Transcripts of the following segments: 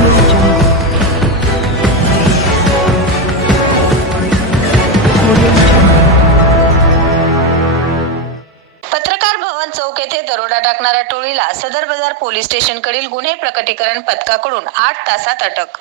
Thank you. टाकणाऱ्या टोळीला सदर बाजार पोलीस स्टेशनकडील गुन्हे प्रकटीकरण पथकाकडून आठ तासात अटक.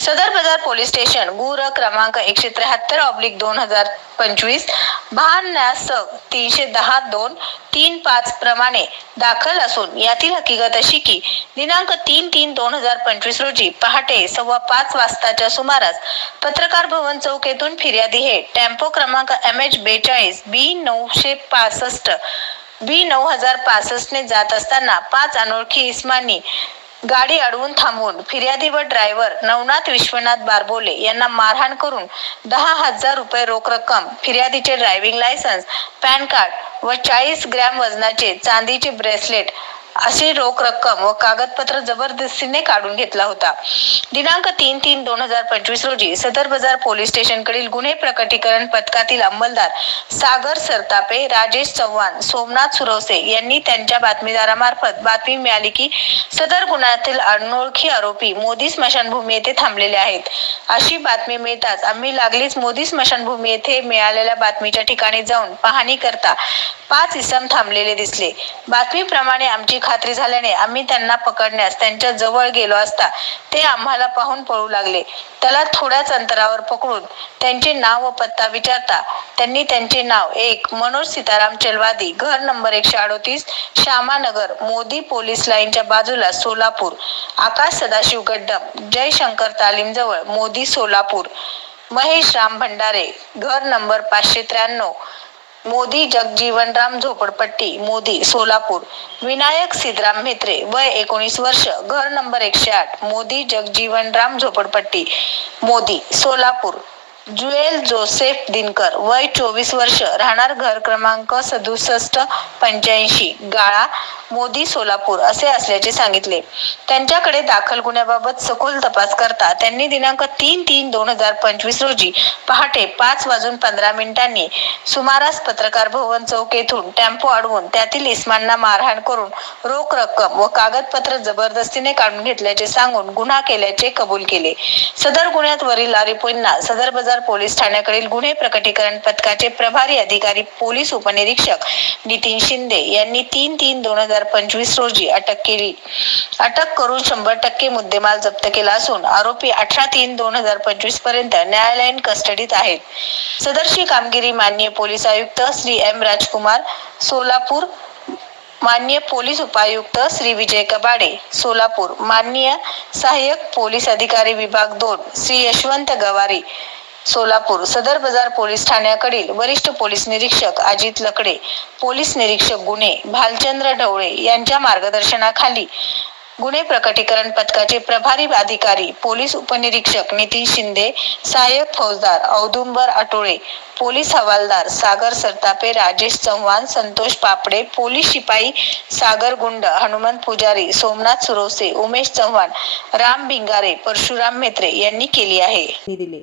सदर बाजार पोलीस स्टेशन गुर क्रमांक एकशे त्र्याहत्तर ऑब्लिक दोन हजार पंचवीस भान्यास तीनशे दहा दोन तीन पाच प्रमाणे दाखल असून यातील हकीकत अशी की दिनांक तीन तीन दोन हजार पंचवीस रोजी पहाटे सव्वा पाच वाजताच्या सुमारास पत्रकार भवन चौक येथून फिर्यादी हे टेम्पो क्रमांक एम एच बेचाळीस बी नऊशे पासष्ट बी नऊ हजार पासष्ट ने जात असताना पाच अनोळखी इस्मांनी गाडी अडवून थांबवून फिर्यादी व ड्रायव्हर नवनाथ विश्वनाथ बारबोले यांना मारहाण करून दहा हजार रुपये रोख रक्कम फिर्यादीचे ड्रायव्हिंग लायसन्स पॅन कार्ड व चाळीस ग्रॅम वजनाचे चांदीचे ब्रेसलेट अशी रोख रक्कम व कागदपत्र जबरदस्तीने काढून घेतला होता. दिनांक तीन तीन दोन हजार पंचवीस रोजी सदर बाजार पोलीस स्टेशनकडील गुन्हे प्रकटीकरण पथकातील अंमलदार सागर सरतापे राजेश चव्हाण सोमनाथ सुरवसे यांनी त्यांच्या बातमीदारामार्फत बातमी मिळाली की सदर गुन्ह्यातील अनोळखी आरोपी मोदी स्मशानभूमी येथे थांबलेले आहेत. अशी बातमी मिळताच आम्ही लागलीच मोदी स्मशानभूमी येथे मिळालेल्या बातमीच्या ठिकाणी जाऊन पाहणी करता पाच इसम थांबलेले दिसले. बातमीप्रमाणे आमची खात्री झाल्याने आम्ही त्यांना पकडण्यास त्यांच्या जवळ गेलो असता ते आम्हाला पाहून पळू लागले. त्याला थोड्याच अंतरावर पकडून त्यांचे नाव व पत्ता विचारता त्यांनी त्यांचे नाव एक मनोज सीताराम चलवादी घर नंबर एकशे अडोतीस श्यामानगर मोदी पोलीस लाईनच्या बाजूला सोलापूर आकाश सदाशिव गड्डम जयशंकर तालीम जवळ मोदी सोलापूर महेश राम भंडारे घर नंबर पाचशे त्र्याण्णव मोदी जगजीवनराम झोपडपट्टी मोदी सोलापूर. विनायक सिद्धराम म्हेत्रे वय एकोणीस वर्ष घर नंबर एकशे आठ. मोदी जगजीवनराम झोपडपट्टी. मोदी सोलापूर. जुएल जोसेफ दिनकर वय चोवीस वर्ष राहणार घर क्रमांक सदुसष्ट पंच्याऐंशी गाळा मोदी सोलापूर असे असल्याचे सांगितले. त्यांच्याकडे दाखल गुन्ह्याबाबत सखोल तपास करता त्यांनी दिनांक तीन तीन दोन हजार पंचवीस रोजी पहाटे पाच वाजून पंधरा मिनिटांनी सुमारास पत्रकार भवन चौक येथून टेम्पो अडवून त्यातील इस्मांना मारहाण करून रोख रक्कम व कागदपत्र जबरदस्तीने काढून घेतल्याचे सांगून गुन्हा केल्याचे कबूल केले. सदर गुन्ह्यात वरील आरोपींना सदर बाजार पोलीस ठाण्याकडील गुन्हे प्रकटीकरण पथकाचे प्रभारी अधिकारी पोलीस उपनिरीक्षक नितीन शिंदे यांनी तीन तीन दोन हजार पंचवीस रोजी अटक केली. अटक करून शंभर टक्के मुद्देमाल जप्त केला असून आरोपी अठरा तीन दोन हजार पंचवीसपर्यंत न्यायालयीन कस्टडीत आहेत. सदरची कामगिरी मान्य पोलीस आयुक्त श्री एम राजकुमार सोलापूर मान्य पोलीस उपायुक्त श्री विजय कबाडे सोलापूर मान्य सहाय्यक पोलीस अधिकारी विभाग दोन श्री यशवंत गवारी सोलापूर सदर बाजार पोलीस ठाण्याकडील वरिष्ठ पोलीस निरीक्षक अजित लकडे पोलीस निरीक्षक गुन्हे भालचंद्र ढवळे यांच्या मार्गदर्शनाखाली गुन्हे प्रकटीकरण पथकाचे प्रभारी अधिकारी पोलीस उपनिरीक्षक नितीन शिंदे सहाय्यक फौजदार औदुंबर अटोळे पोलीस हवालदार सागर सरतापे राजेश चव्हाण संतोष पापडे पोलीस शिपाई सागर गुंड हनुमंत पुजारी सोमनाथ सुरोसे उमेश चव्हाण राम भिंगारे परशुराम मेत्रे यांनी केली आहे. दिले.